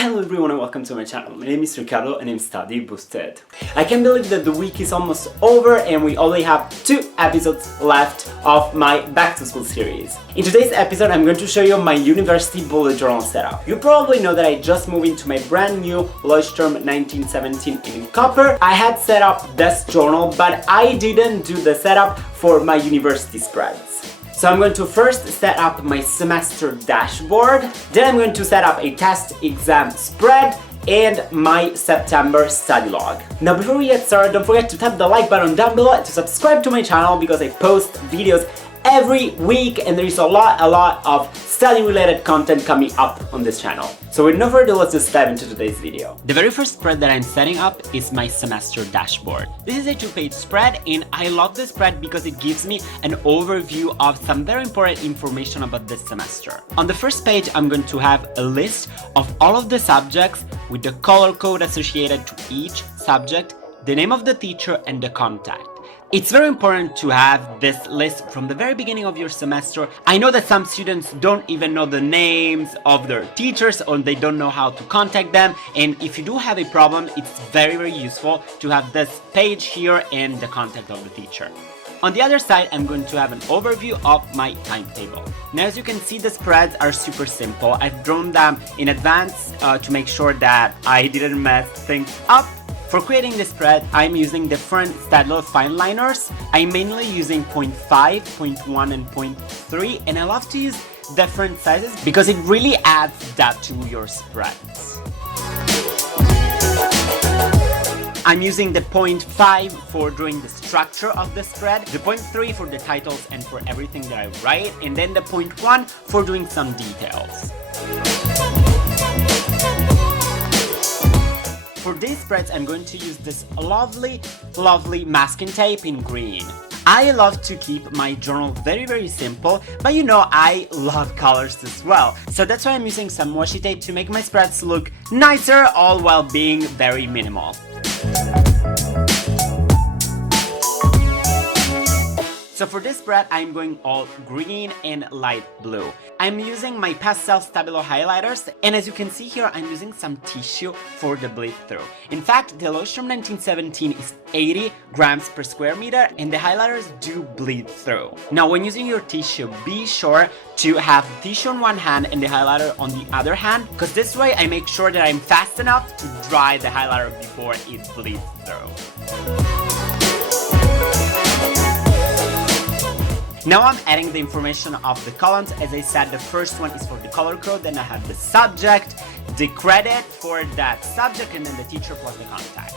Hello everyone and welcome to my channel. My name is Ricardo and I'm Study Boosted. I can't believe that the week is almost over and we only have 2 episodes left of my back to school series. In today's episode I'm going to show you my university bullet journal setup. You probably know that I just moved into my brand new Leuchtturm 1917 in copper. I had set up this journal but I didn't do the setup for my university spreads. So I'm going to first set up my semester dashboard, then I'm going to set up a test exam spread and my September study log. Now before we get started, don't forget to tap the like button down below and to subscribe to my channel because I post videos every week and there is a lot of study related content coming up on this channel. So with no further ado, let's just dive into today's video. The very first spread that I'm setting up is my semester dashboard. This is a 2-page spread and I love this spread because it gives me an overview of some very important information about this semester. On the first page, I'm going to have a list of all of the subjects with the color code associated to each subject, the name of the teacher and the contact. It's very important to have this list from the very beginning of your semester. I know that some students don't even know the names of their teachers or they don't know how to contact them, and if you do have a problem, it's very useful to have this page here and the contact of the teacher. On the other side, I'm going to have an overview of my timetable. Now, as you can see, the spreads are super simple. I've drawn them in advance to make sure that I didn't mess things up. For creating this spread, I'm using different Staedtler fine liners. I'm mainly using 0.5, 0.1 and 0.3, and I love to use different sizes because it really adds depth to your spreads. I'm using the 0.5 for drawing the structure of the spread, the 0.3 for the titles and for everything that I write, and then the 0.1 for doing some details. For these spreads, I'm going to use this lovely masking tape in green. I love to keep my journal very simple, but you know I love colors as well. So that's why I'm using some washi tape to make my spreads look nicer, all while being very minimal. So for this spread, I'm going all green and light blue. I'm using my pastel Stabilo highlighters, and as you can see here, I'm using some tissue for the bleed through. In fact, the Leuchtturm 1917 is 80 grams per square meter, and the highlighters do bleed through. Now, when using your tissue, be sure to have the tissue on one hand and the highlighter on the other hand, because this way I make sure that I'm fast enough to dry the highlighter before it bleeds through. Now I'm adding the information of the columns. As I said, the first one is for the color code, then I have the subject, the credit for that subject, and then the teacher plus the contact.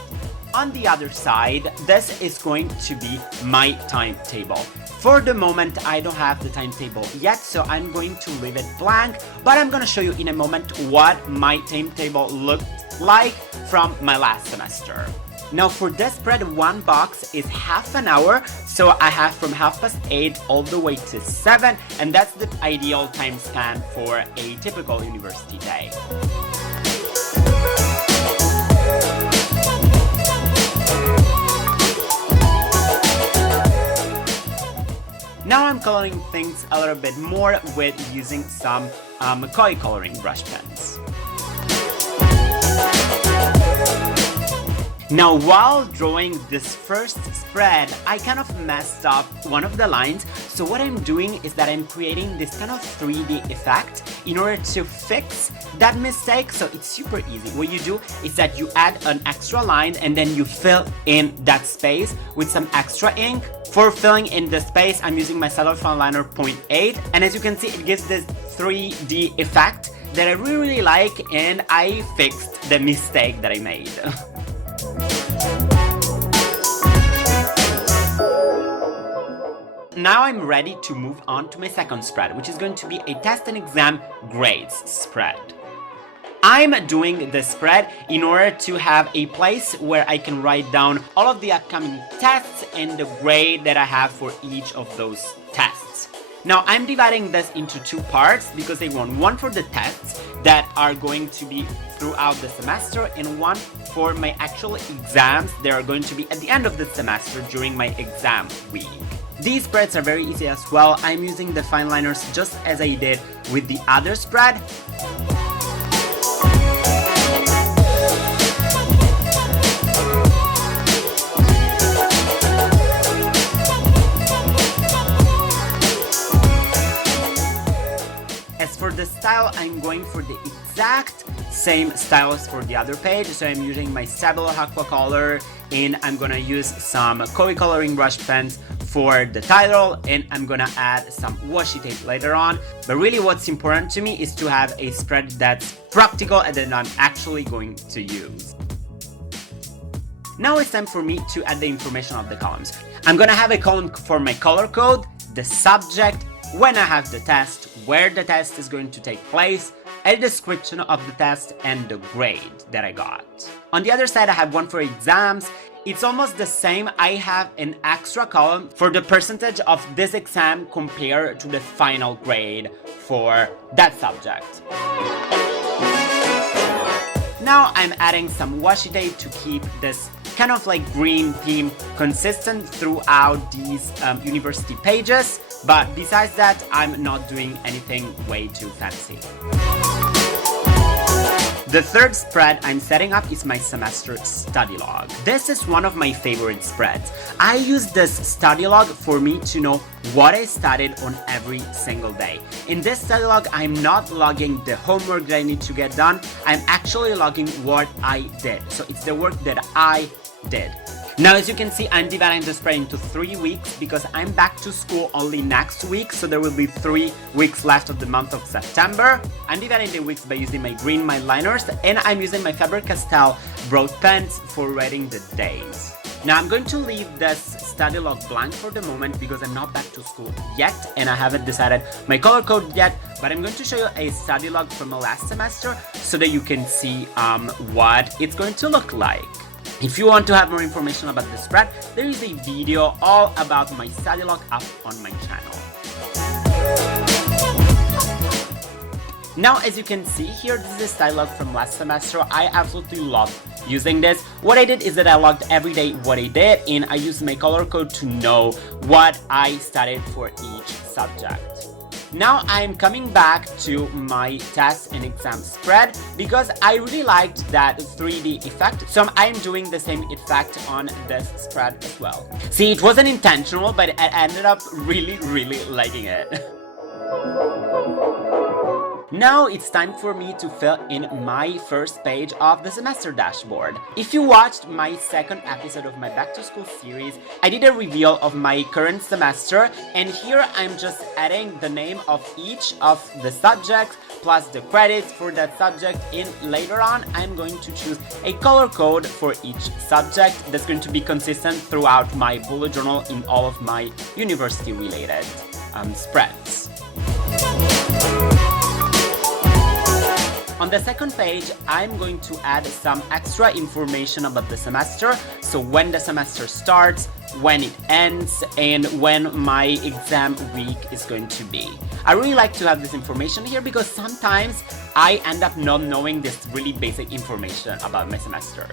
On the other side, this is going to be my timetable. For the moment, I don't have the timetable yet, so I'm going to leave it blank, but I'm going to show you in a moment what my timetable looked like from my last semester. Now for this spread, one box is half an hour, so I have from 8:30 all the way to 7, and that's the ideal time span for a typical university day. Now I'm coloring things a little bit more with using some McCoy coloring brush pens. Now, while drawing this first spread, I kind of messed up one of the lines. So what I'm doing is that I'm creating this kind of 3D effect in order to fix that mistake. So it's super easy. What you do is that you add an extra line and then you fill in that space with some extra ink. For filling in the space, I'm using my Staedtler fine liner 0.8. And as you can see, it gives this 3D effect that I really like, and I fixed the mistake that I made. Now I'm ready to move on to my second spread, which is going to be a test and exam grades spread. I'm doing this spread in order to have a place where I can write down all of the upcoming tests and the grade that I have for each of those tests. Now I'm dividing this into 2 parts because I want one for the tests that are going to be throughout the semester and one for my actual exams that are going to be at the end of the semester during my exam week. These spreads are very easy as well. I'm using the fine liners just as I did with the other spread. for the exact same styles for the other page. So I'm using my Stabilo Aqua color, and I'm gonna use some Koi coloring brush pens for the title, and I'm gonna add some washi tape later on. But really what's important to me is to have a spread that's practical and that I'm actually going to use. Now it's time for me to add the information of the columns. I'm gonna have a column for my color code, the subject, when I have the test, where the test is going to take place, a description of the test, and the grade that I got. On the other side, I have one for exams. It's almost the same. I have an extra column for the percentage of this exam compared to the final grade for that subject. Now I'm adding some washi tape to keep this kind of like green theme consistent throughout these university pages, but besides that, I'm not doing anything way too fancy. The third spread I'm setting up is my semester study log. This is one of my favorite spreads. I use this study log for me to know what I studied on every single day. In this study log, I'm not logging the homework that I need to get done. I'm actually logging what I did. So it's the work that I did. Now, as you can see, I'm dividing the spread into 3 weeks because I'm back to school only next week, so there will be 3 weeks left of the month of September. I'm dividing the weeks by using my green liners, and I'm using my Faber-Castell broad pens for writing the days. Now, I'm going to leave this study log blank for the moment because I'm not back to school yet, and I haven't decided my color code yet, but I'm going to show you a study log from the last semester so that you can see what it's going to look like. If you want to have more information about the spread, there is a video all about my study log up on my channel. Now, as you can see here, this is a study log from last semester. I absolutely love using this. What I did is that I logged every day what I did, and I used my color code to know what I studied for each subject. Now I'm coming back to my test and exam spread because I really liked that 3D effect, so I'm doing the same effect on this spread as well. See, it wasn't intentional, but I ended up really liking it. Now it's time for me to fill in my first page of the semester dashboard. If you watched my second episode of my Back to School series, I did a reveal of my current semester, and here I'm just adding the name of each of the subjects plus the credits for that subject, and later on I'm going to choose a color code for each subject that's going to be consistent throughout my bullet journal in all of my university related spreads. On the second page, I'm going to add some extra information about the semester, so when the semester starts, when it ends, and when my exam week is going to be. I really like to have this information here because sometimes I end up not knowing this really basic information about my semester.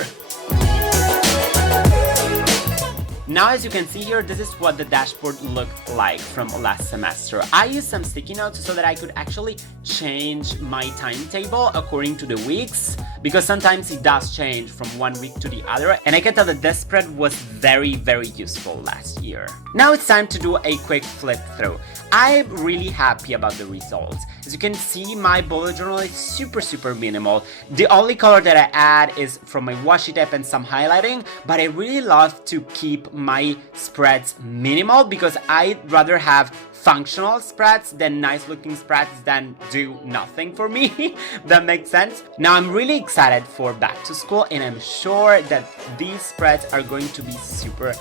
Now, as you can see here, this is what the dashboard looked like from last semester. I used some sticky notes so that I could actually change my timetable according to the weeks, because sometimes it does change from one week to the other, and I can tell that this spread was very useful last year. Now it's time to do a quick flip through. I'm really happy about the results. As you can see, my bullet journal is super minimal. The only color that I add is from my washi tape and some highlighting, but I really love to keep my spreads minimal because I'd rather have functional spreads than nice looking spreads than do nothing for me. That makes sense. Now I'm really excited for back to school, and I'm sure that these spreads are going to be super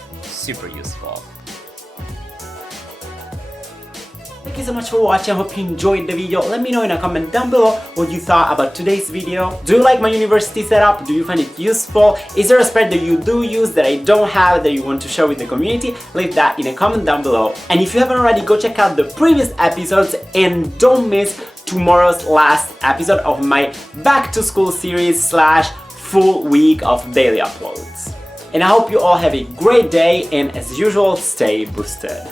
useful. Thank you so much for watching. I hope you enjoyed the video. Let me know in a comment down below what you thought about today's video. Do you like my university setup? Do you find it useful? Is there a spread that you do use that I don't have that you want to share with the community? Leave that in a comment down below. And if you haven't already, go check out the previous episodes and don't miss tomorrow's last episode of my back to school series / full week of daily uploads. And I hope you all have a great day, and as usual, stay boosted.